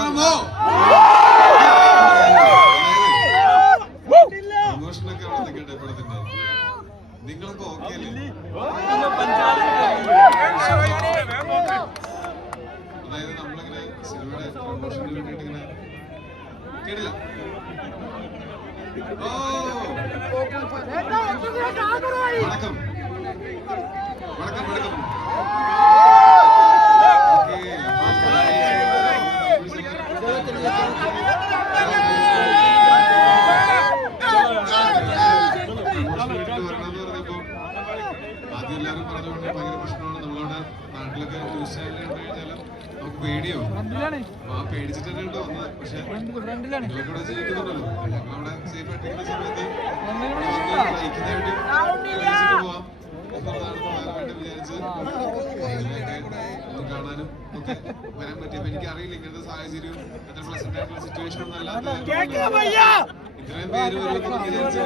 കേൾക്കാമോ? പ്രമോഷനൊക്കെ അവിടെ നിൽക്കട്ടെ പടത്തിന്റെ. നിങ്ങളൊക്കെ ഓക്കെ അല്ലേ? അതായത് നമ്മളിങ്ങനെ സിനിമയുടെ പ്രമോഷന് വേണ്ടിയിട്ട് ഇങ്ങനെ കേട്ടില്ല. ഓ വണക്കം വണക്കം വണക്കം. ആദ്യം എല്ലാവരും പറഞ്ഞുകൊണ്ട് ഭയങ്കര പ്രശ്നമാണ്. നമ്മളവിടെ നാട്ടിലൊക്കെ ന്യൂസ് ചാനൽ കണ്ടു കഴിഞ്ഞാൽ നമുക്ക് പേടിയാവും. അപ്പൊ ആ പേടിച്ചിട്ട് തന്നെ കേട്ടോ വന്നത്. പക്ഷെ നിങ്ങൾക്കിവിടെ ജീവിക്കുന്നുണ്ടല്ലോ, ഞങ്ങളവിടെ സേഫ് ആയിട്ടിരിക്കുന്ന സമയത്ത് ഐക്യതായിട്ട് പോവാം എന്നതാണ് പ്രധാനമായിട്ട് വിചാരിച്ച് ഒന്ന് കാണാനും ഒക്കെ വരാൻ പറ്റിയപ്പോ എനിക്കറിയില്ല ഇങ്ങനത്തെ സാഹചര്യവും അത്ര പ്ലസന്റ് ആയിട്ടുള്ള സിറ്റുവേഷൻ ഒന്നും അല്ലാത്ത ഇത്രയും പേര് വരുമെന്ന് വിചാരിച്ചു.